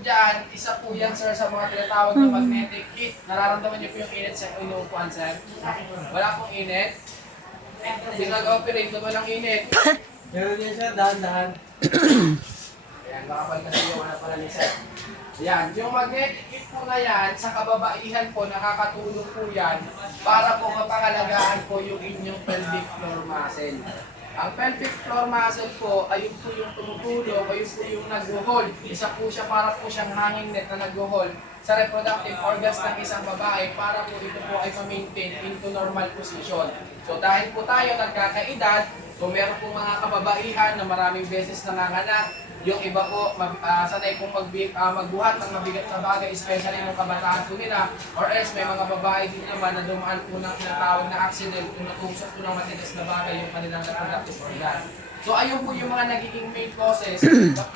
dyan, isa po yan sir sa mga tinatawag na magnetic heat. Nararamdaman niyo po yung init sa inuupuan sir? Wala pong init? Hindi nag-operate naman ang init. Meron yan siya, dahan-dahan. Ayan, makapal kasi yung ano pala ni sir. Yan, yung magnetic heat po na yan, sa kababaihan po, nakakatulong po yan para po mapangalagaan po yung inyong pelvic floor muscle. Ang pelvic floor muscle po, ayun po yung tumutulong, ayun po yung nag-hold. Isa po siya, para po siyang hanging net na nag-hold sa reproductive organs ng isang babae para po ito po ay ma-maintain into normal position. So dahil po tayo nagkakaedad, so meron po mga kababaihan na maraming beses nanganganak, yung iba po, sanay pong magbuhat ng mabigat na bagay, especially nung kabataan po nila, or else may mga babae din naman na dumaan po ng tinatawag na accident kung natusok po ng matigas na bagay yung kanilang reproductive organ. So ayun po yung mga nagiging main causes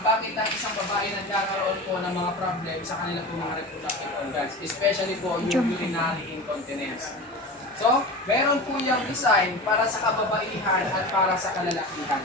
bakit ang isang babae nagkakaroon po ng mga problem sa kanilang po mga reproductive organs, especially po yung urinary incontinence. So, meron po yung design para sa kababaihan at para sa kalalakihan.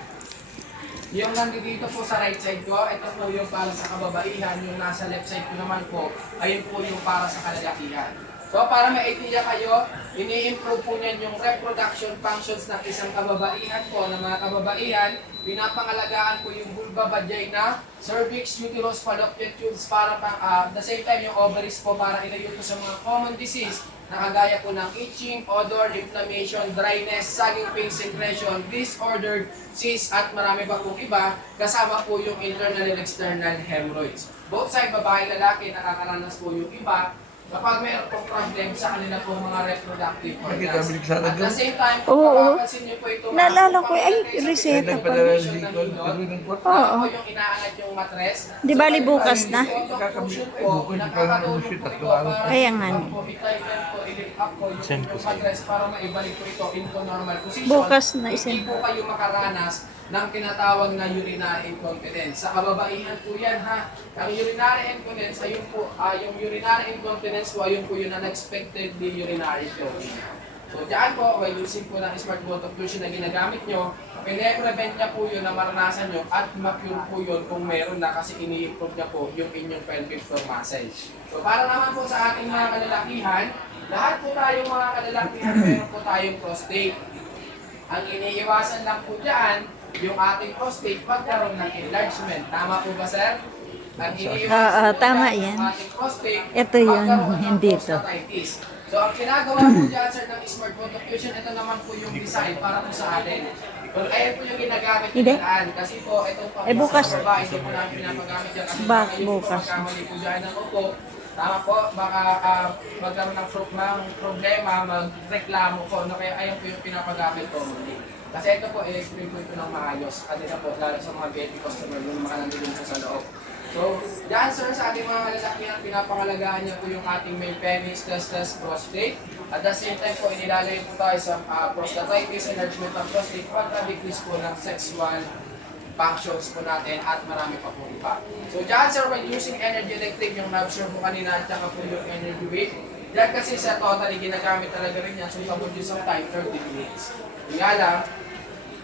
Yung nandito po sa right side ko, ito po yung para sa kababaihan, yung nasa left side ko naman po, ayun po yung para sa kalalakihan. So para ma-idea kayo, ini-improve po niyan yung reproduction functions ng isang kababaihan po, ng mga kababaihan, pinapangalagaan po yung vulva, vagina, cervix, uterus, fallopian tubes, para at the same time yung ovaries po para ilayo po sa mga common disease na kagaya po ng itching, odor, inflammation, dryness, sagging pain, secretion, disordered cysts, at marami pa pong iba, kasama po yung internal and external hemorrhoids. Both side, babae, lalaki, nakakaranas po yung iba kapag mayroon pong problem sa kanila pong mga reproductive organs. At the same time, kung mapapansin niyo po ito, naalala ko, ay, reseta pa. Oo. yung inaangat yung matres. Di bali bukas na? Kaya nga. Para maibalik po ito into normal position. Bukas na Hindi po kayo makaranas ng tinatawag na urinary incontinence. Sa kababaihan po yan ha. Ang urinary incontinence, ayun po, yung urinary incontinence po, ayun po yung unexpectedly urinary flow. So diyan po, by using po ng smart bottle fusion na ginagamit nyo, pine-prevent niya po yun na maranasan nyo at ma-cure po yun kung meron na, kasi ini-improve niya po yung inyong pelvic floor muscle. So para naman po sa ating mga kalalakihan, lahat po tayong mga kalalakihan, meron po tayong prostate. Ang iniiwasan lang po dyan, yung ating prostate pagkaroon ng enlargement. Tama po ba, sir? Ang iniiwasan po tama dyan, yan. yung ating prostate, Ito yun, pagkaroon ng hindi ito. prostatitis. So ang ginagawa po dyan, sir, ng smart bottle fusion, ito naman po yung design para po sa atin. Kung ayan po yung ginagamit Hindi. dyan, kasi po itong bukas. hindi po namin pinapagamit dyan kasi Bukas. yung pagkamali po dyan ng upo. Tama po, baka magkaroon ng problema, magreklamo po, no? Kaya ayan po yung pinapagamit po muli. Kasi ito po, i-explain po ito ng maayos. Kanina po, lalo sa mga baby customer, yung mga nandun sa loob. So, yan sir, sa ating mga kalalakihan, pinapangalagaan niya po yung ating main penis, testes, prostate. At the same time po, inilalagay po tayo sa prostatitis, enlargement ng prostate, pagka-decrease po ng sexual functions po natin, at marami pa po iba. So dyan sir, when using energy electric, yung na-observe po kanina, at saka po yung energy wave, dyan kasi sa totally ginagamit talaga rin yan, so use of time, 30 minutes. Kaya lang,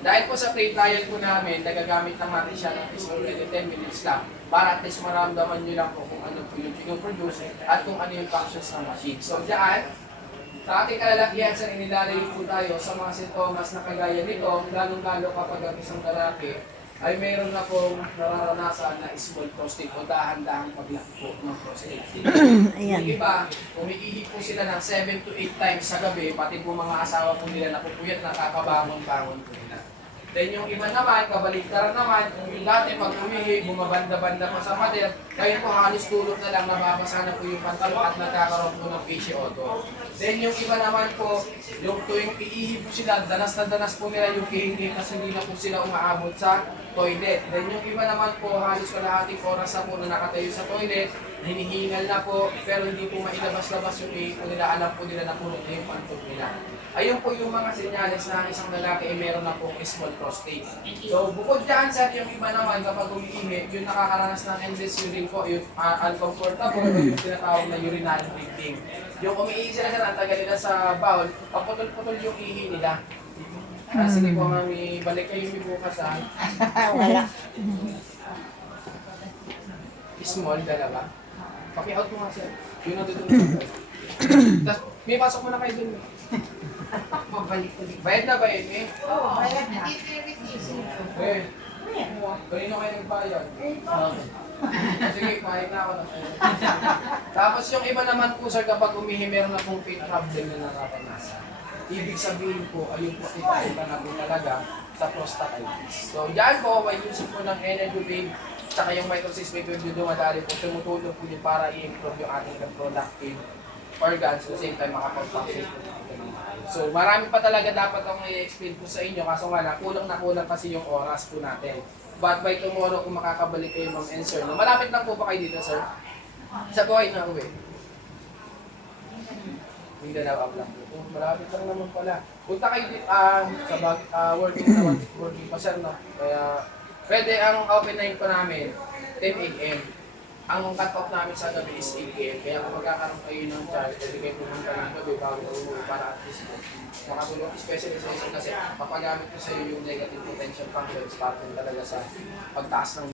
dahil po sa free trial po namin, nagagamit lang natin siya ng already 10 minutes lang, para at least maramdaman nyo lang po kung ano po yung pinoproduce at kung ano yung functions ng machine. So dyan, sa ating kalalakihan, sir, inilalagay po tayo sa mga sintomas na kagaya nito, lalong-lalo kapag ang isang lalaki ay mayroon na pong nararanasan na small prostate o dahan-dahang paglaki po ng prostate. Ayan. Yung iba, umiihi po sila ng 7 to 8 times sa gabi, pati po mga asawa po nila napupuyat, nakakabangon-bangon po nila. Then yung iba naman, kabaligtaran naman, yung dati pag umihi, bumabanda-banda pa sa pader, kayo po halos tulog na lang, nababasa na po yung pantalon at nagkakaroon po ng fishy odor. Then yung iba naman po, yung tuwing iihi po sila, danas na danas po nila yung kihingi kasi hindi na po sila umaabot sa toilet. Then yung iba naman po, halos kalahating oras na po na nakatayo sa toilet, hinihingal na po, pero hindi po mailabas-labas yung ihi po nila, alam po nila na puno na yung pantog nila. Ayun po yung mga senyales na isang lalaki ay meron na pong small prostate. So bukod dyan sir, yung iba naman kapag umiinit, yung nakakaranas ng endless urine po, yung uncomfortable o yung tinatawag na urinary breathing. Yung umiihi sila sir, ang tagal nila sa bowl, paputol-putol yung ihi nila. Sige po mami, balik kayo may bukas ha. Wala. small, dalawa. Paki-out mo nga sir. Yun ang tutulog. Tapos, may pasok mo na kayo dun. Mabalik ko din. Bayad na bayad eh. Oo, bayad na. Dito yung receipt. Eh, kanino kayo nagbayad? Sige, kahit na ako na kayo. Tapos yung iba naman po sir, kapag umihi, meron na pong pain problem na nararanasan. Ibig sabihin po, ayun po ipakita na po talaga sa prostatitis. So, yan po, may using po ng energy wave, tsaka yung mitosis wave yung dumadali po, tumutulong po yun para i-improve yung ating reproductive organs, at the same time makapag-function po natin ng maayos. So, marami pa talaga dapat akong i-explain po sa inyo, kaso nga lang, kulang na kulang kasi yung oras po natin. But by tomorrow, kung makakabalik kayo ma'am and sir, no? Malapit lang po ba kayo dito, sir? Sa buhay na uwi. Hindi na up lang po. Malapit lang naman pala. Punta kayo sa working pa sir, no? Kaya, pwede ang open time pa namin, 10 a.m. Ang cut-off namin sa gabi is 8 a.m. Kaya kung magkakaroon kayo ng charge, pwede kayo pumunta ng gabi bago umuwi para at least makatulong, especially sa isa kasi papagamit ko sa iyo yung negative potential functions para talaga sa pagtaas ng